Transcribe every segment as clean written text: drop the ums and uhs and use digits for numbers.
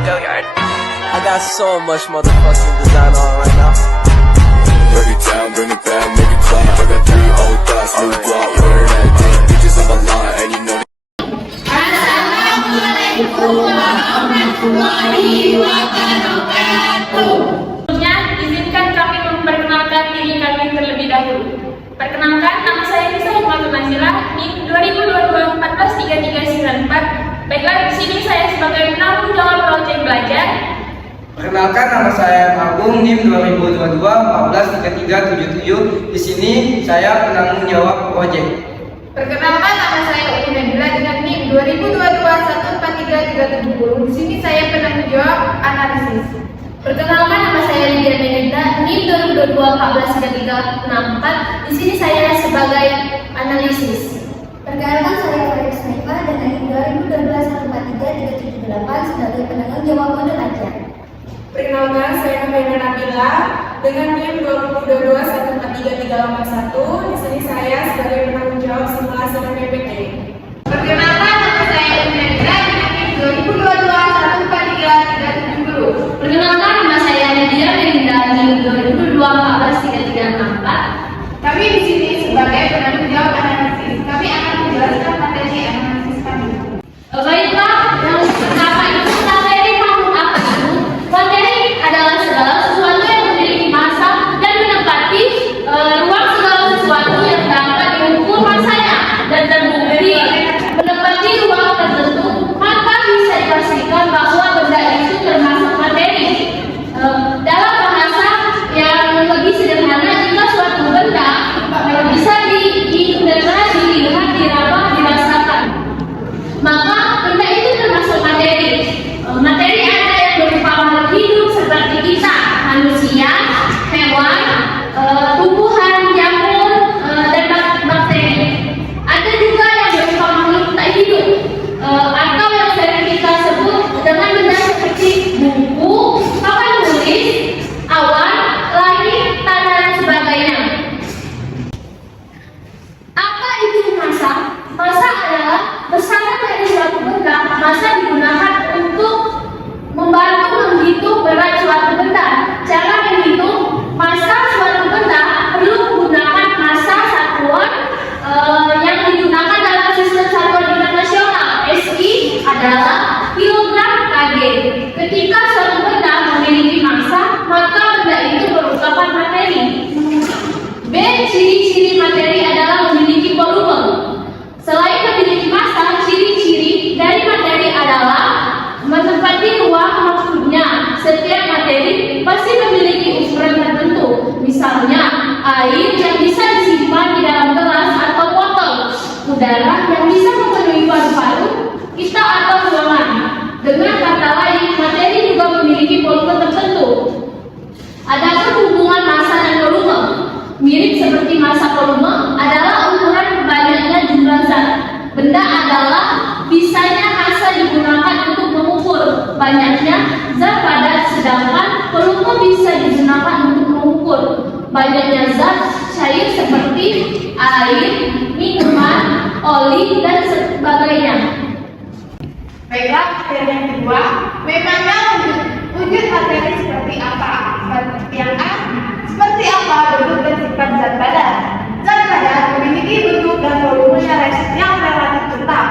I got so much motherfucking design on right now. Break it down, bring it back, make it clap. I got 3 old thoughts, new guap, wearing that thing. Bitches on my line, and you know. Izinkan kami memperkenalkan diri kami terlebih dahulu. Perkenalkan, nama saya Nisa Hikmatul Nazila, NIM 2022-143394. Baiklah, di sini saya sebagai penanggung jawab proyek belajar. Perkenalkan, nama saya Agung, NIM 2022-143377. Di sini saya penanggung jawab proyek. Perkenalkan, nama saya Umi Nabila dengan NIM 2022-143370. Di sini saya penanggung jawab analisis. Perkenalkan, nama saya Lydia Melinda, NIM 2022-143364. Di sini saya sebagai analisis. Perkenalkan, saya Farid Snaifa dengan NIM 2012-143378 sebagai penanggung jawab model ajar. Perkenalkan, saya Nabila Nabila dengan NIM 2022-143381. Di sini saya sebagai penanggung jawab simulasi dan PPT. Perkenalkan, nama saya Umi Nabila dengan NIM 2022-143370. Perkenalkan, nama saya Lydia Melinda NIM 2022-143364. Kami di sini sebagai penanggung jawab analisis. Kami akan menjelaskan materi analisis kami. Baiklah, yang pertama itu materi kamu apa itu? Materi adalah segala sesuatu yang memiliki massa dan menempati ruang segala sesuatu yang dapat diukur massanya dan terbukti menempati ruang tertentu, maka bisa dipastikan bahwa benda itu termasuk materi. Dalam bahasa yang lebih sederhana, jika suatu benda bisa didengar, dilihat, diraba, dirasakan, maka benda itu termasuk materi. Materi ada yang berupa makhluk hidup seperti kita, manusia, hewan, tumbuhan, jamur, dan bakteri. Ada juga yang berupa makhluk tak hidup, atau yang sering kita sebut dengan benda seperti buku, papan tulis, awan, langit, tanah, dan sebagainya. Apa itu massa? Massa adalah besaran dari suatu benda. Massa digunakan untuk membantu menghitung berat suatu benda. Cara menghitung massa suatu benda perlu menggunakan massa satuan yang digunakan dalam sistem satuan internasional. SI adalah kilogram kg. Ketika suatu benda memiliki massa, maka benda itu merupakan materi. B. Ciri-ciri materi adalah memiliki volume. Selain memiliki massa, ciri-ciri dari materi adalah menempati ruang maksudnya. Setiap materi pasti memiliki ukuran tertentu. Misalnya, air yang bisa disimpan di dalam gelas atau botol, udara yang bisa memenuhi paru-paru kita atau ruangan. Dengan kata lain, materi juga memiliki volume tertentu. Adapun hubungan massa dan volume, mirip seperti massa volume adalah ukuran banyaknya jumlah zat. Benda adalah bisanya massa digunakan untuk mengukur banyaknya zat padat, sedangkan volume bisa digunakan untuk mengukur banyaknya zat cair seperti air, minuman, oli, dan sebagainya. Baiklah, materi yang kedua, memangnya wujud materi seperti apa? Yang A, seperti apa bentuk dan sifat zat padat? Zat padat memiliki bentuk dan volume yang relatif tetap.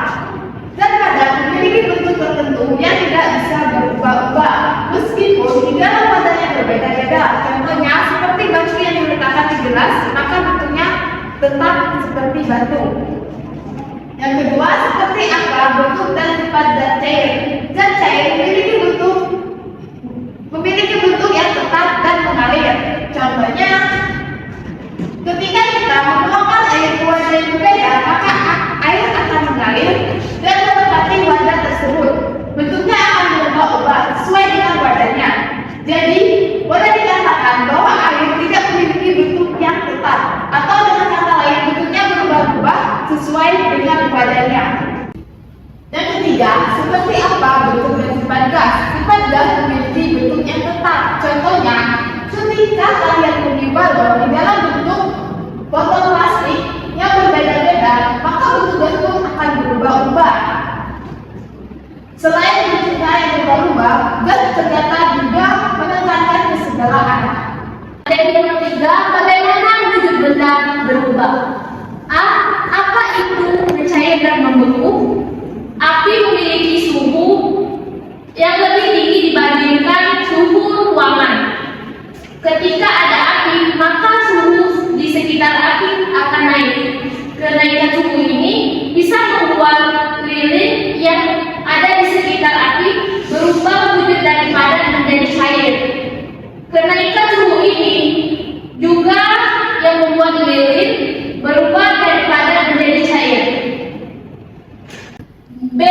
Zat padat memiliki bentuk tertentu yang tidak bisa berubah-ubah, meskipun di dalam wadah yang berbeda-beda. Contohnya, seperti batu yang diletakkan di gelas, maka bentuknya tetap seperti batu. Yang kedua, seperti apa bentuk dan sifat zat cair? Zat cair memiliki bentuk yang tetap dan mengalir. Contohnya, ketika kita menuangkan air ke wadah yang berbeda, maka air akan mengalir dan menempati wadah tersebut. Bentuknya akan berubah-ubah sesuai dengan wadahnya. Jadi, boleh dikatakan bahwa air tidak memiliki bentuk yang tetap, atau dengan kata lain, bentuknya berubah-ubah sesuai dengan wadahnya. Dan ketiga, seperti apa bentuk dan sifat gas? Sifat gas memiliki bentuk yang tetap. Contohnya, ketika kalian membeli balon di dalam bentuk botol plastik yang berbeda-beda, maka bentuk gas pun akan berubah-ubah. Selain bentuknya yang berubah dan ternyata juga menekankan kesedaran. Dan yang ketiga, bagaimana wujud benda berubah? A. Apa itu bercair dan membeku? Api memiliki suhu yang lebih tinggi dibandingkan suhu ruangan. Ketika ada api, maka suhu di sekitar api akan naik. Kenaikan suhu ini bisa membuat lilin yang ada di sekitar api berubah wujud dari padat menjadi cair. Kenaikan suhu ini juga yang membuat lilin berubah dari padat menjadi cair. B.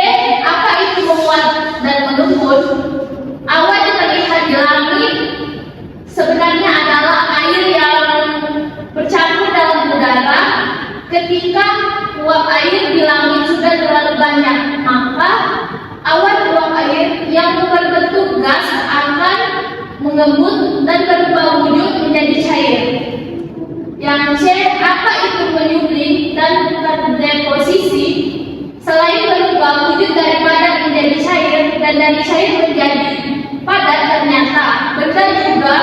Apa itu menguap dan mengembun? Awan yang terlihat di langit sebenarnya adalah air yang bercampur dalam udara. Ketika uap air di langit sudah terlalu banyak, maka awan uap air yang berbentuk gas akan mengembun dan berubah wujud menjadi cair. Yang C. Apa itu menyublim dan terdeposisi? Selain berubah wujud dari padat menjadi cair dan dari cair menjadi padat, ternyata benda juga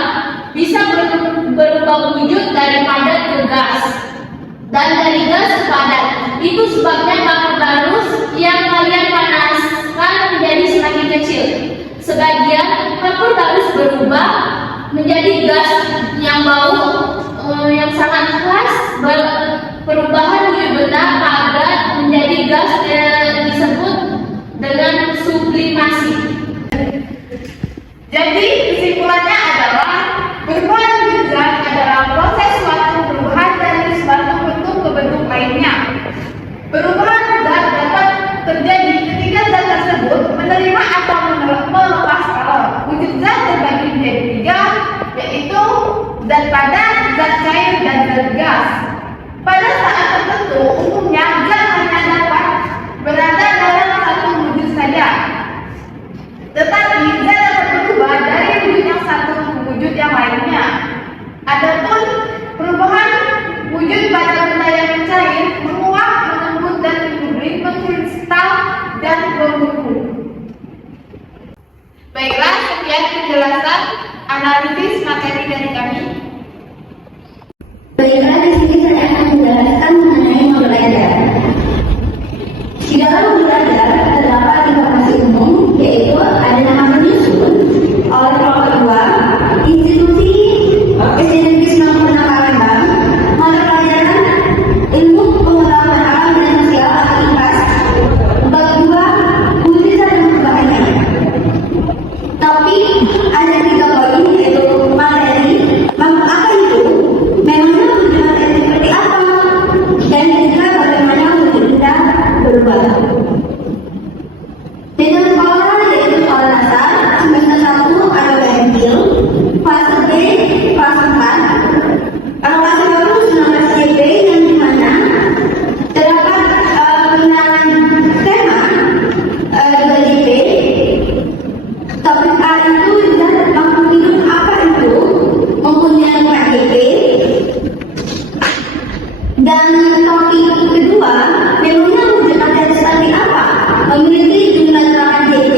bisa berubah wujud dari padat ke gas dan dari gas ke padat. Itu sebabnya bakar barus yang kalian panaskan menjadi semakin kecil. Sebagian kapur barus berubah menjadi gas yang bau yang sangat khas. Perubahan wujud benda padat menjadi gas disebut dengan sublimasi. Jadi kesimpulannya adalah perubahan wujud zat adalah proses suatu perubahan dari suatu bentuk ke bentuk lainnya. Perubahan zat dapat terjadi ketika zat tersebut menerima atau melepas calon. Wujud zat terbagi menjadi tiga, yaitu zat padat, zat cair, dan zat gas. Pada saat tertentu, umumnya zat hanya dapat berada dalam satu wujud saja. Tetapi zat dapat berubah dari wujud yang satu ke wujud yang lainnya. Adapun perubahan wujud pada benda yang cair, menguap, mengembun, dan menyublim, mengkristal, dan membeku. Baiklah, sekian penjelasan analisis materi dari kami. Baiklah, di sini saya akan menjelaskan mengenai belajar. Di dalam belajar terdapat informasi umum, yaitu ada nama menyusun oleh Kelompok 2, institusi SDN Krisna Palembang, mata pelajaran ilmu pengetahuan alam dan sosial atau IPAS, bab 2, wujud dan perubahannya. Tapi ada 3 poin, yaitu materi, apa itu, memangnya wujud materi seperti apa, dan juga bagaimana wujud benda berubah. Dengan sekolah yaitu sekolah dasar, semester 1 ada ganjil, fase B, fase 4. Kalau fase 1 19 CP yang dimana terdapat pengenalan tema 2 JP. Topik A itu dan maksud apa itu mempunyai 4 JP. Dan topik kedua, memangnya wujud materi seperti apa? Memiliki jumlah 8 JP.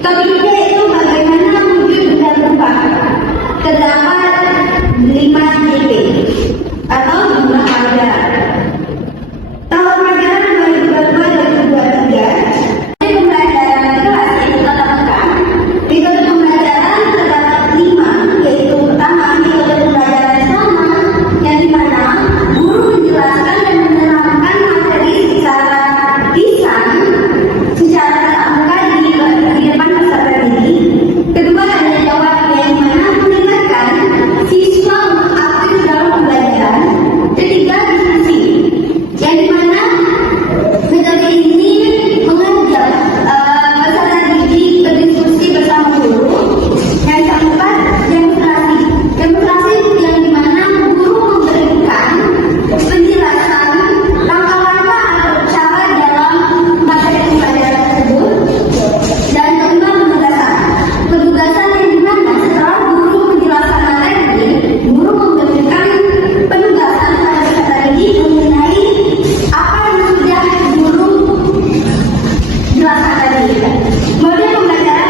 Topik C itu bagaimana wujud benda berubah. Terdapat 5 JP atau jumlah pelajaran. Tahun pelajaran 2022-2023, pembelajaran kelas itu tatap muka. Metode pembelajaran terdapat 5, yaitu pertama metode pembelajaran sama, yang dimana guru menjelaskan dan menerangkan materi secara lisan, secara tatap muka di depan peserta didik. Kedua, tanya jawab, yang dimana melibatkan siswa untuk aktif dalam pembelajaran. Ketiga, diskusi, yang dimana metode ini mengajak peserta didik berdiskusi bersama guru. Yang keempat, demonstrasi. Demonstrasi yang dimana guru memberikan penjelasan langkah-langkah atau cara dalam materi pembelajaran tersebut. Dan kelima, penugasan. Penugasan yang dimana setelah guru menjelaskan materi, guru memberikan penugasan pada peserta didik mengenai apa yang sudah guru jelaskan tadi. Model pembelajaran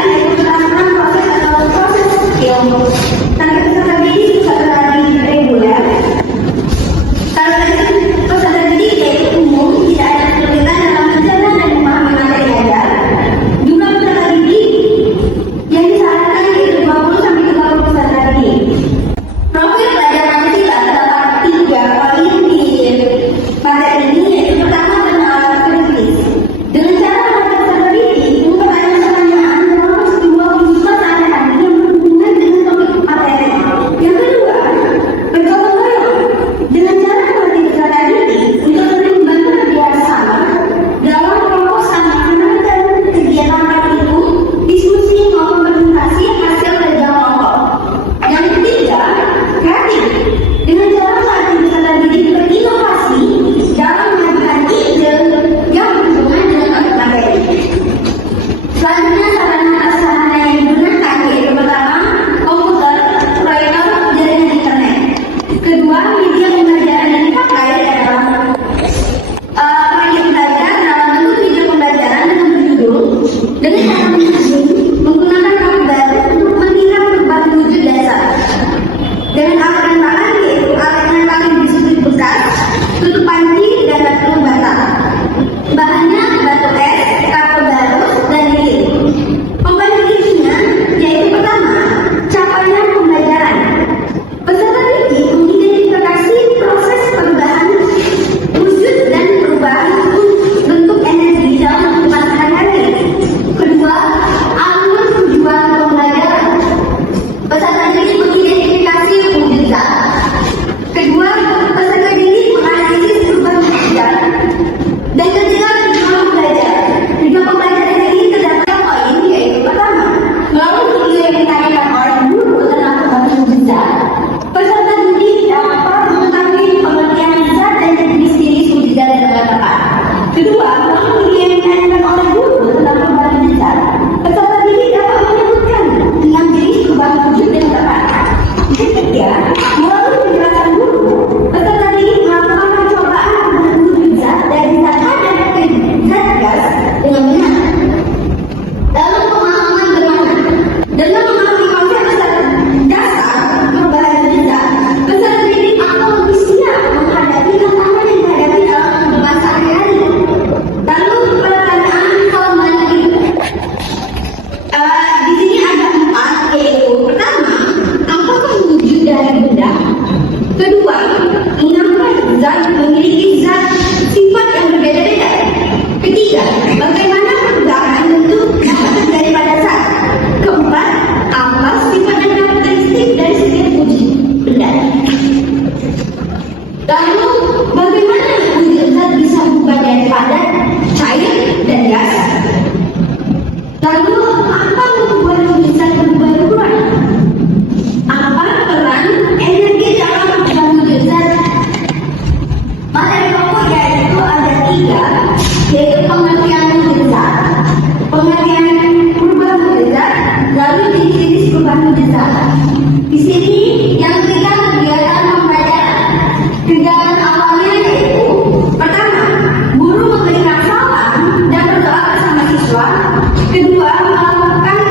Kedua, melakukan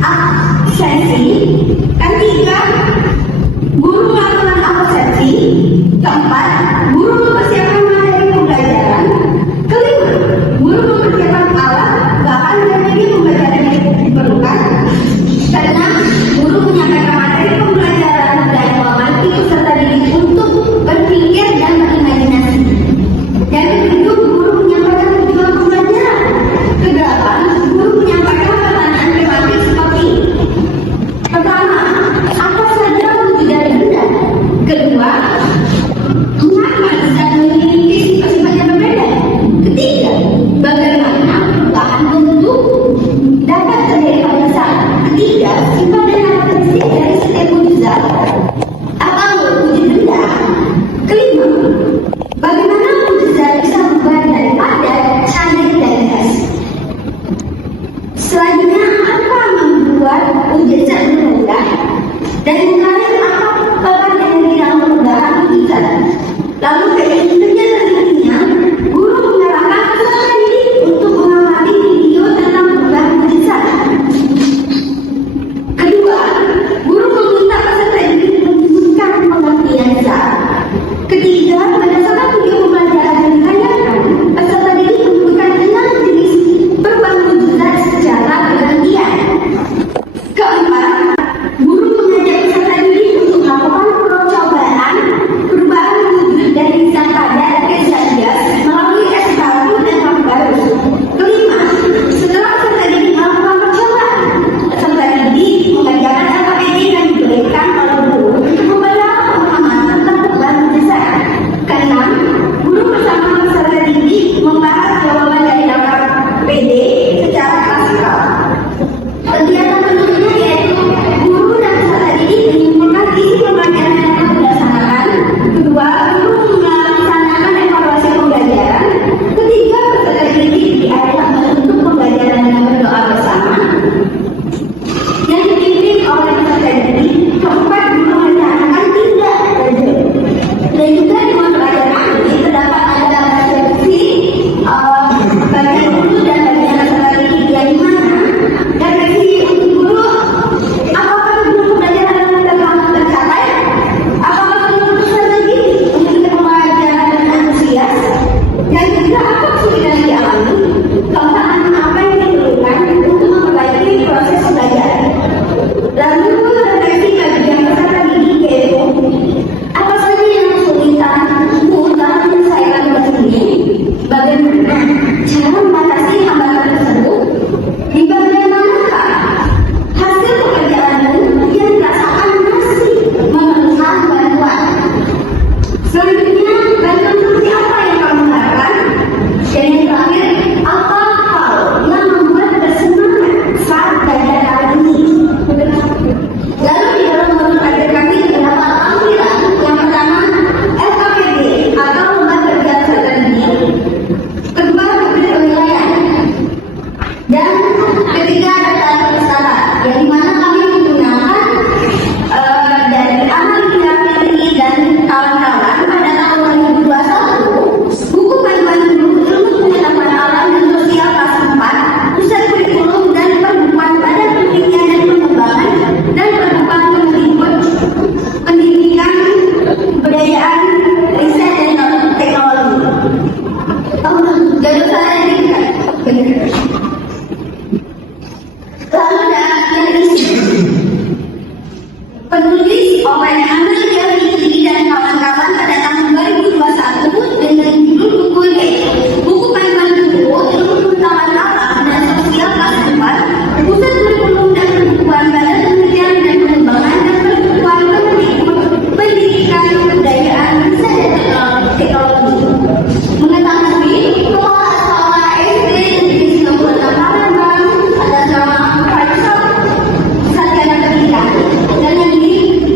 absensi. Ketiga, guru melakukan absensi. Keempat, guru mempersiapkan materi pembelajaran. Kelima, guru mempersiapkan alat, bahan dan media pembelajaran yang diperlukan. Keenam, guru menyampaikan materi pembelajaran dan melatih peserta didik untuk berpikir dan berimajinasi. Dan ketujuh, guru menyampaikan tujuan pembelajaran. Kedelapan, guru menyampaikan pertanyaan tematik seperti pertama, apa saja wujud dari benda? Kedua, mengapa zat memiliki sifat yang berbeda? Ketiga, bagaimana perubahan bentuk dapat terjadi pada zat? Ketiga, sifat dan karakteristik dari setiap wujud zat atau wujud benda. Kelima, bagaimana wujud zat bisa berubah dari padat, cair, dan gas? Selanjutnya, apa membuat wujud zat berubah? Dan terakhir, apa peran energi dalam perubahan wujud zat? Lalu kerja selanjutnya, guru mengarahkan peserta didik untuk mengamati video tentang perubahan wujud zat. Kedua, guru meminta peserta didik menyebutkan pengertian zat. Ketiga, berdasarkan video pembelajaran yang ditanyakan, peserta didik menyebutkan 6 jenis perubahan wujud zat secara bergantian. Keempat, guru mengajak peserta didik untuk melakukan percobaan perubahan wujud dari zat padat ke zat gas melalui S1 dan Hambarus. Kelima, setelah peserta didik melakukan percobaan, peserta didik mengerjakan LKPD yang diberikan oleh guru untuk memperdalam pemahaman tentang perubahan wujud zat. Keenam, guru bersama peserta didik membahas jawaban dari LKPD secara klasikal. Kegiatan berikutnya yaitu guru dan peserta didik menyimpulkan isi pembelajaran yang telah dilaksanakan. Kedua, guru melaksanakan evaluasi pembelajaran. Ketiga, peserta didik diajak untuk pembelajaran yang berdoa bersama yang dipimpin oleh peserta didik. Keempat, guru merencanakan 3 project. Dan juga di pembelajaran ini terdapat ada resepsi bagian guru dan bagian peserta didik yang mana dan revisi untuk guru apakah tujuan pembelajaran yang telah tercapai, apakah menurut peserta didik memiliki pembelajaran dan antusias, dan juga apa kesulitan yang dialami, keempat apa yang diperlukan untuk memperbaiki proses belajar. Lalu refleksi bagian peserta didik yaitu apa saja yang kesulitan dalam menyelesaikan tugas ini, bagaimana cara membatasi hambatan tersebut, di bagian manakah hasil pekerjaanmu yang dirasakan masih memerlukan bantuan. Selanjutnya, bantuan seperti apa yang kamu harapkan? Dan yang terakhir, apa hal yang membuat bersemangat saat belajar kali ini? Lalu di dalam menurut akhir kami terdapat tampilan yang pertama LKPD atau lomba kerja peserta didik. Kedua, kemudian penilaian. Dan ketiga data tersalah, yang dimana kami menggunakan dari Amal Hidayati dan kawan-kawan pada tahun 2021 buku panduan guru ilmu pengetahuan alam dan sosial kelas 4 pusat kurikulum dan perbukuan badan penelitian dan pengembangan dan perbukuan pendidikan kebudayaan riset dan teknologi. Jadi saya ini benar. Lalu ada isi penulis oleh Amal Hidayati dan kawan-kawan pada tahun 2021 dengan judul buku yaitu buku panduan guru ilmu pengetahuan alam dan sosial kelas 4 pusat kurikulum dan perbukuan badan penelitian dan pengembangan dan perbukuan pendidikan kebudayaan riset dan teknologi. Mengetahui kepala sekolah SD Negeri 96 Palembang atas nama Profesor Satyana Ketika dengan diri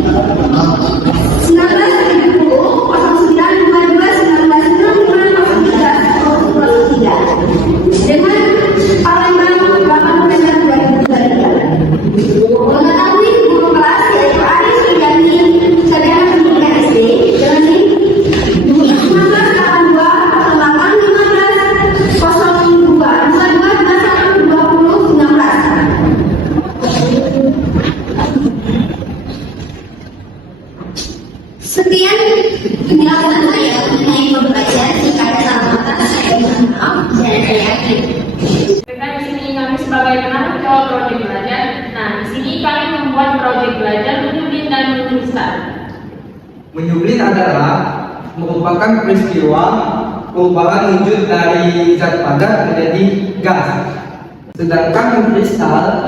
bagaimana menjawab proyek belajar? Nah, di sini kalian membuat proyek belajar menyuplin dan menuliskan. Menyuplin adalah merupakan peristiwa perubahan wujud dari zat padat menjadi gas. Sedangkan mengkristal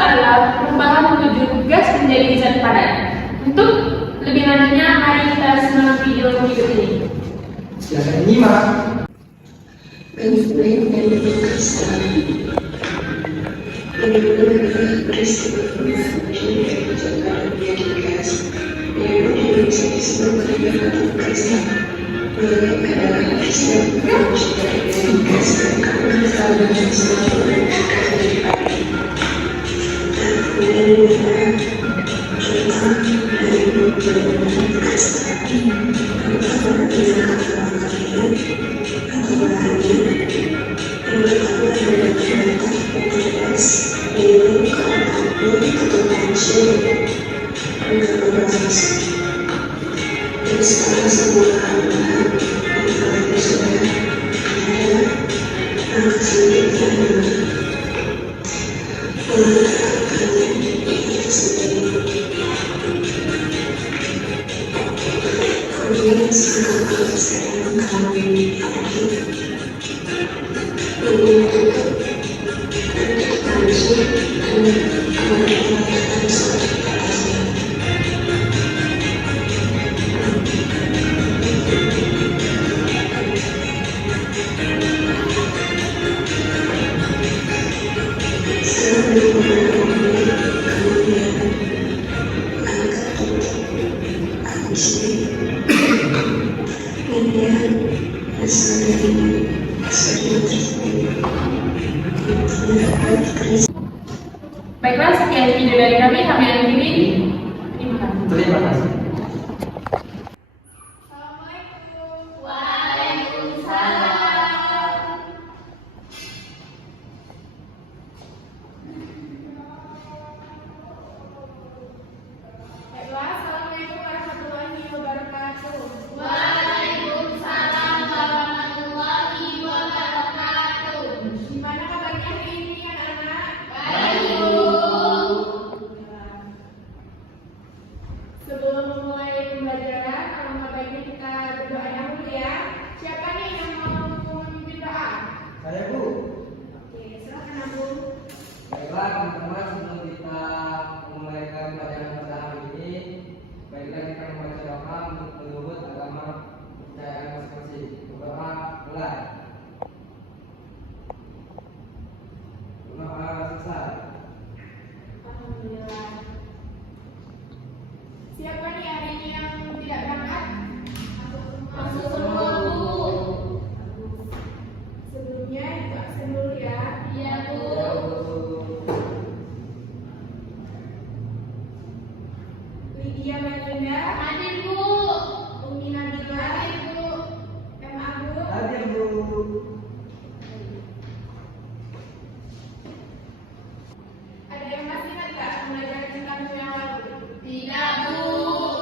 adalah perubahan wujud gas menjadi zat padat. Untuk lebih lanjutnya, mari kita simak video berikut ini. silakan menyimak. Menyuplin dan mengkristal adalah peristiwa perubahan wujud dari zat padat menjadi gas yang bisa disebut perubahan kristal. Proyek adalah peristiwa perubahan wujud dari gas dan kristal yang selanjutnya mewujudkan menjadi padat. Kemudian merupakan contoh dari perubahan kristal. Pertama, tindakan pembangkangan atau bahannya merupakan tindakan PTS yaitu keangkatan ketensian untuk proses instalasi sebuah bahan apabila sudah ada angka selanjutnya mengangkatkannya itu sendiri. Kemudian sekarang penyelesaian kami aktif menggunakan untuk langsung menggunakan suatu kata. Baiklah, sekian video dari kami akhiri. Terima kasih. Terima kasih. Assalamualaikum warahmatullahi wabarakatuh. Waalaikumsalam warahmatullahi wabarakatuh. Gimana kabarnya hari ini anak-anak? Baik. Sebelum memulai pembelajaran, alangkah baiknya kita berdoa dahulu ya. Siapa nih yang mau memimpin doa? Saya Bu. Oke, silakan Abu. Baiklah teman-teman, sebelum kita memulaikan pelajaran pada hari ini, baiklah kita membaca doa menurut agama kepercayaan masing-masing. Berdoa mulai. Berdoa selesai. Alhamdulillah. Siapa nih hari ini yang tidak berangkat? Masuk semua, Bu. Sebelumnya ibu absen dulu ya. Iya, Bu. Lydia Baginda, Hadir, Bu. Umi Nabila, Hadir, Bu. M. Abu. Hadir Bu. Ada yang masih ingat nggak pembelajaran tentang yang lalu? Tidak, Bu.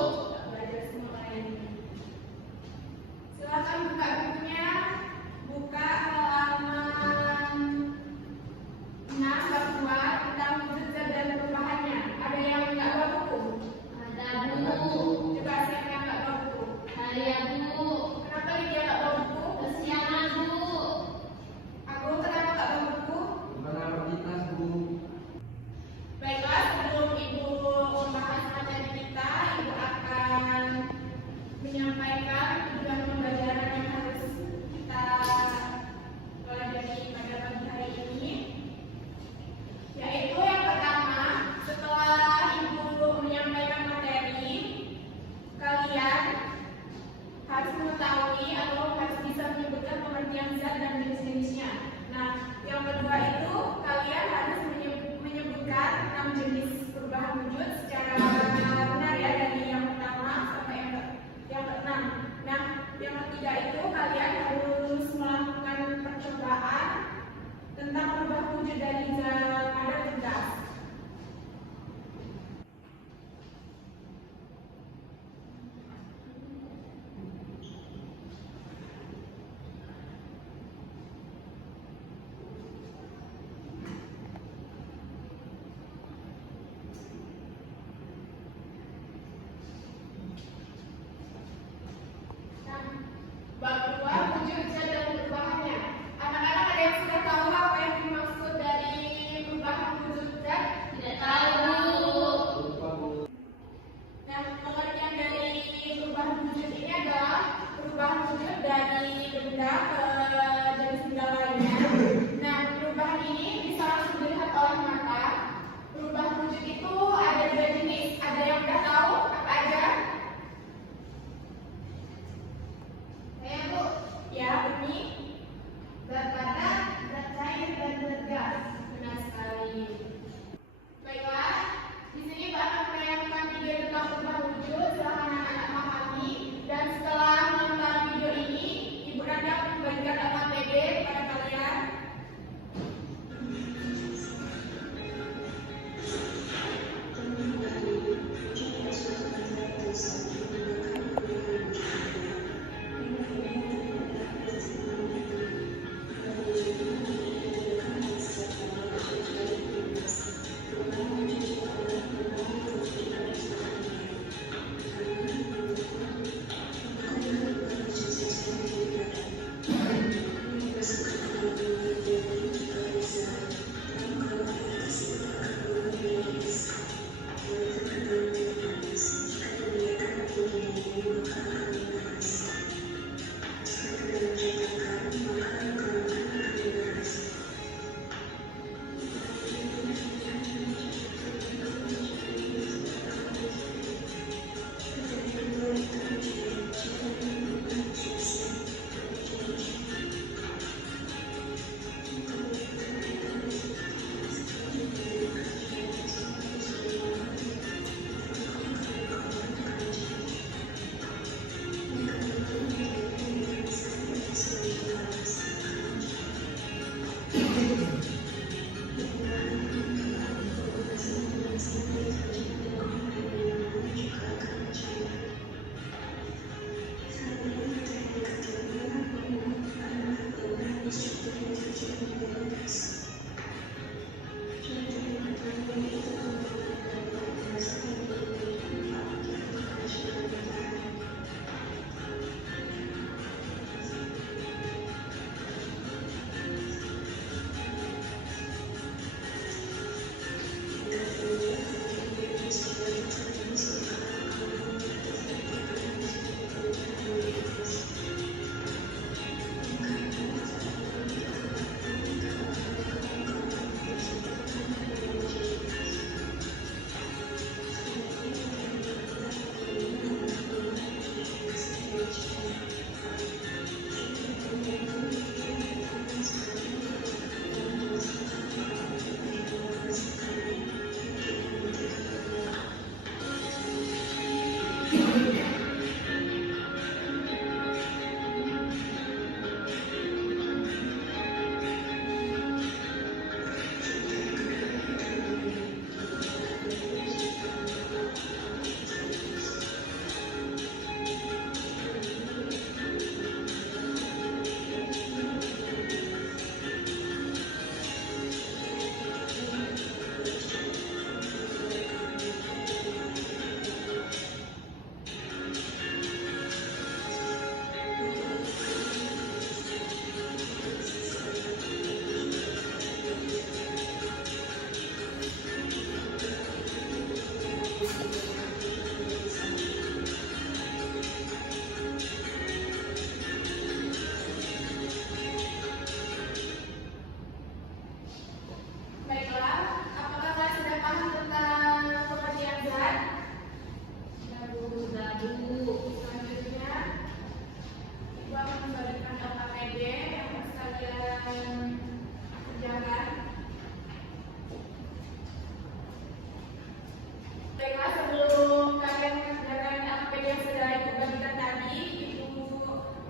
Baiklah, sebelum kalian mengerjakan apa yang sudah Ibu bagikan tadi, Ibu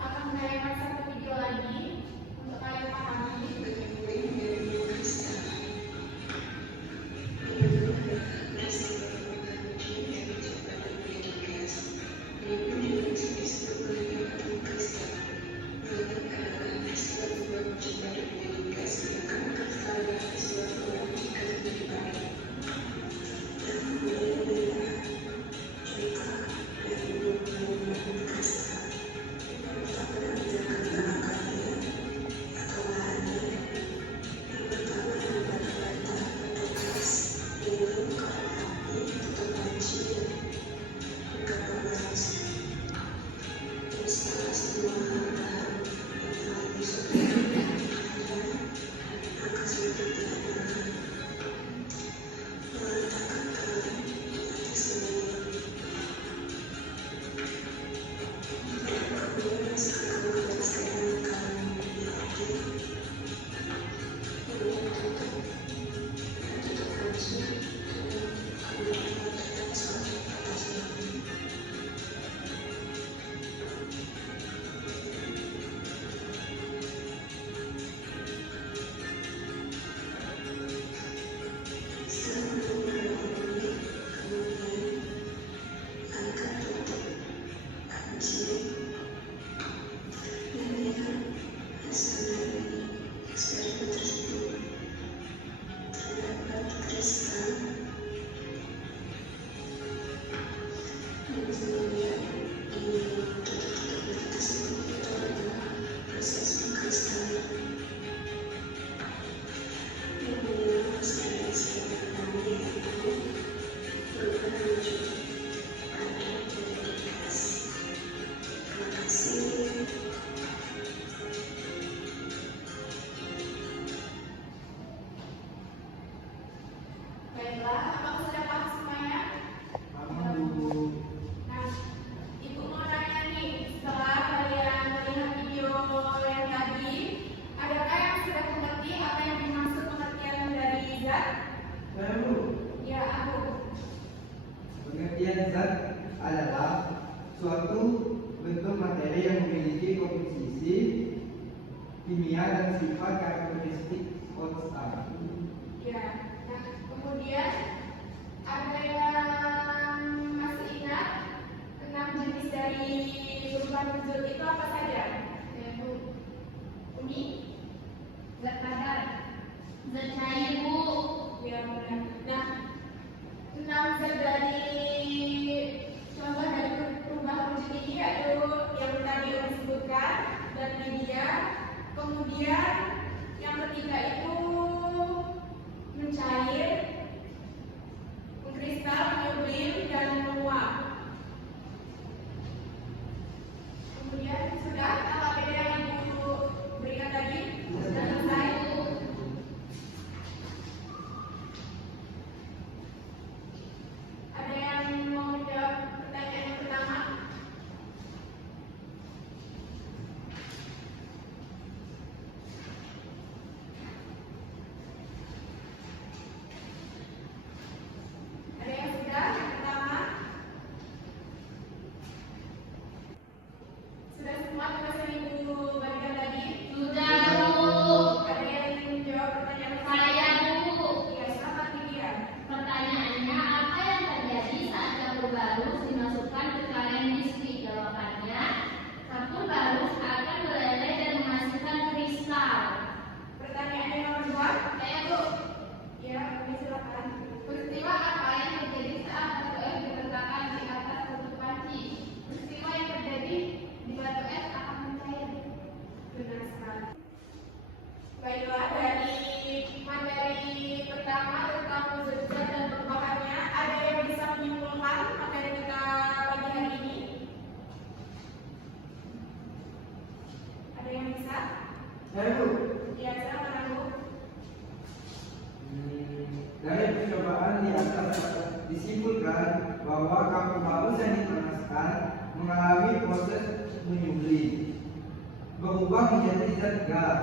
akan menayangkan satu video lagi untuk kalian pahami. Baiklah, apakah sudah paham semuanya? Nah, Ibu mau tanya nih, setelah kalian melihat video yang tadi, adakah yang sudah mengerti apa yang dimaksud pengertian dari zat? Ya, aku. Pengertian zat adalah suatu bentuk materi yang memiliki komposisi, kimia, dan sifat karakteristik konstan. Ya, nah kemudian ada yang masih ingat 6 jenis dari perubahan wujud itu apa saja? Yaitu uni, zat padat, Zat cair, Bu. ya benar. Nah, 6 zat dari contoh dari perubahan wujud ini yaitu yang tadi yang disebutkan dan media. Kemudian yang ketiga itu mencair, mengkristal, menyublim, dan menguap. Kemudian sudah apa beda yang Ibu berikan tadi? Sudah selesai. Ada yang mau menjawab pertanyaan yang pertama? Ada yang sudah? Yang pertama? Sudah semua tugas yang Ibu bagikan tadi? Sudah, Bu. Ada yang ingin menjawab pertanyaan Saya, Bu. Ya, selamat Lilian. Pertanyaannya, apa yang terjadi saat kapur barus dimasukkan ke kaleng listrik? Jawabannya, kapur barus akan meleleh dan menghasilkan kristal. Pertanyaan yang nomor 2. Saya, Bu. Ya, kami silakan. Peristiwa apa yang terjadi saat batu es diletakkan di atas batu panci? Peristiwa yang terjadi di batu es akan mencair. Benar sekali. Baiklah, dari materi pertama tentang wujud zat dan perubahannya, ada yang bisa menyimpulkan materi kita pagi hari ini? Ada yang bisa? Saya, Bu. Ya, silakan Bu. Dari percobaan di atas dapat disimpulkan bahwa kapur barus yang dipanaskan mengalami proses menyublim, berubah menjadi zat gas.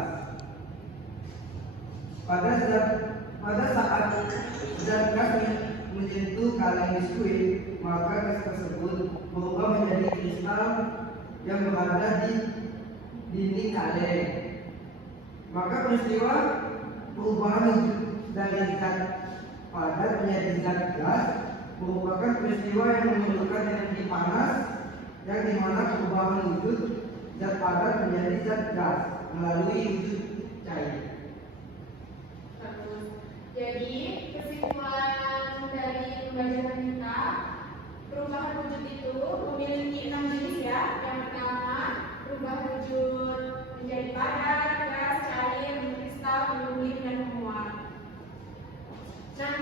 Pada saat zat gas menyentuh kaleng biskuit, maka gas tersebut berubah menjadi kristal yang berada di dinding kaleng. Maka peristiwa perubahan dari zat padat menjadi zat gas merupakan peristiwa yang memerlukan energi panas, yang dimana perubahan wujud zat padat menjadi zat gas melalui wujud cair. Jadi kesimpulan dari pembelajaran kita, perubahan wujud itu memiliki 6 jenis ya. Yang pertama, perubahan wujud menjadi padat, gas, cair, kristal, berlumut, dan menguap. Nah,